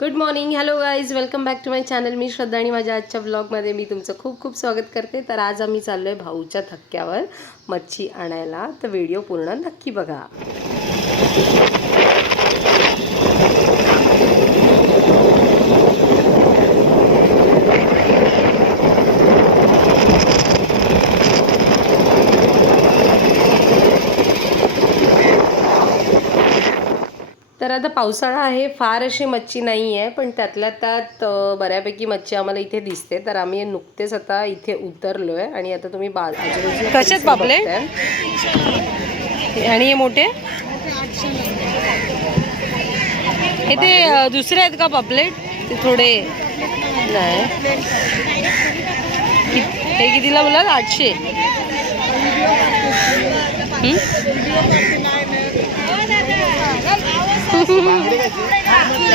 Good morning hello guys welcome back to my channel मी श्रद्धा आणि माझ्या आजच्या ब्लॉगमध्ये मी तुमचं खूप खूप स्वागत करते. तर आज आम्ही चाललो आहे भाऊच्या थक्क्यावर मच्छी आणायला. तर व्हिडिओ पूर्ण नक्की बघा. तर आता पावसाळा आहे फार अशी मच्छी नाही आहे पण त्यातल्या त्यात बऱ्यापैकी मच्छी आम्हाला इथे दिसते. तर आम्ही नुकतेच आता इथे उतरलो आहे आणि आता तुम्ही बा आजूबाजूला कसे आहेत पापलेट? बघताय. आणि हे मोठे? हे ते दुसरे आहेत का पापलेट ते थोडे. नाही. कि- हे कितीला बोलाल? आठशे. हं?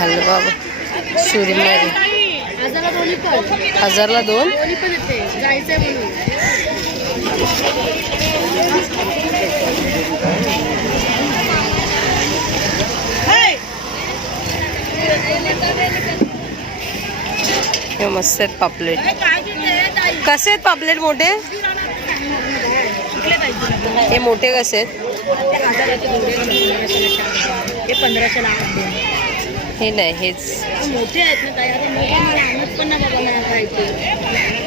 हलवा सुरमई हजारला दोन हे मस्त आहेत पापलेट कसे आहेत पापलेट मोठे? हे मोठे कसे आहेत? हे नाही हेच.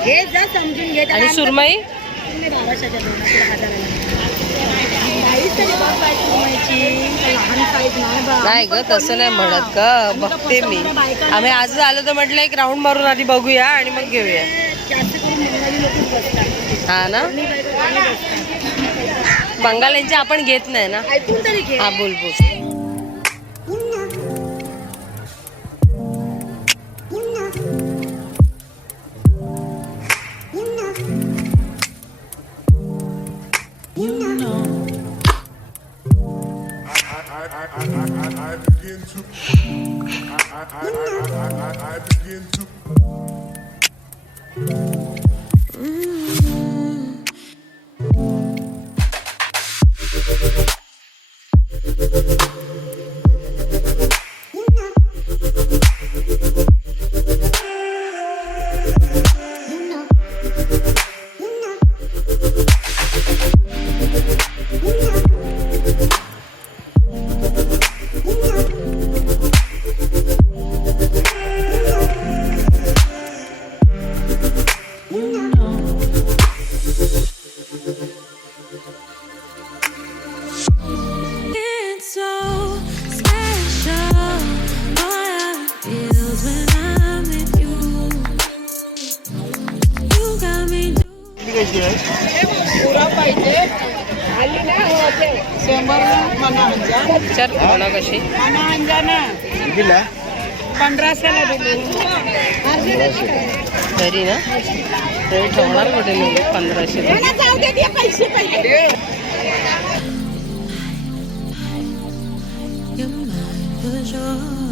हे आणि सुरमई. नाही ग तसं नाही म्हणत का बघते मी. आम्ही आज आलो तर म्हटलं एक राऊंड मारून आधी बघूया आणि मग घेऊया. हा ना. बंगाल्यांचे आपण घेत नाही ना ऐकून तरी घे हा बोल बोल I begin to. I, I, I, I, I, I, I begin to. कशी पंधराशेला दिली? तरी ना? तरी ठेवणार कुठे मी पंधराशे जाऊ दे ते पैसे पहिले. You're mine for sure.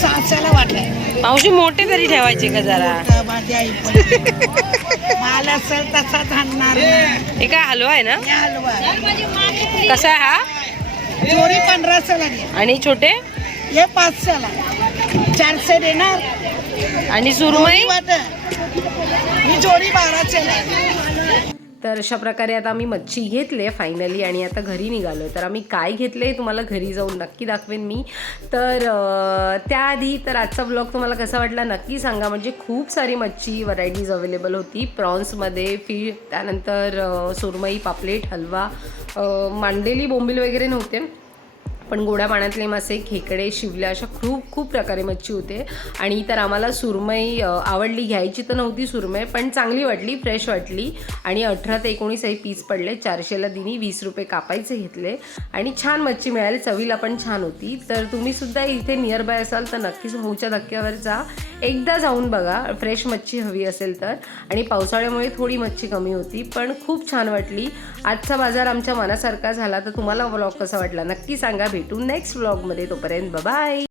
सातशेला वाटलं मावशी मोठे तरी ठेवायचे का जरा? माझी आई माल असेल तसाच आणणार हे काय हलवा आहे ना? हलवा कसा आहे हा? जोडी पंधराशेला घे आणि छोटे? हे पाचशेला चारशे देणार. आणि सुरमई? वाट. ही जोडी बाराशेला तर अशा प्रकारे आता आम्ही मच्छी घेतले फायनली आणि आता घरी निघालो. तर आम्ही काय घेतले तुम्हाला घरी जाऊन नक्की दाखवेन मी. तर त्याआधी तर आजचा ब्लॉग तुम्हाला कसा वाटला नक्की सांगा. म्हणजे खूप सारी मच्छी व्हरायटीज अवेलेबल होती. प्रॉन्समध्ये फी त्यानंतर सुरमई पापलेट हलवा मांडेली बोंबील वगैरे नव्हते. पण गोड्या पाण्यातले मासे खेकडे शिवल्या अशा खूप खूप प्रकारे मच्छी होते. आणि तर आम्हाला सुरमई आवडली घ्यायची तर नव्हती सुरमई पण चांगली वाटली फ्रेश वाटली. आणि अठरा ते एकोणीस हे पीस पडले चारशेला दिनी वीस रुपये कापायचे घेतले. आणि छान मच्छी मिळाली चवीला पण छान होती. तर तुम्ही सुद्धा इथे नियर बाय असाल तर नक्कीच होऊच्या धक्क्यावर जा. एकदा जाऊन बघा फ्रेश मच्छी हवी असेल तर. आणि पावसाळ्यामुळे थोडी मच्छी कमी होती पण खूप छान वाटली. आजचा बाजार आमच्या मनासारखा झाला तर तुम्हाला व्लॉग कसा वाटला नक्की सांगा. भेटू नेक्स्ट व्लॉगमध्ये तोपर्यंत बाय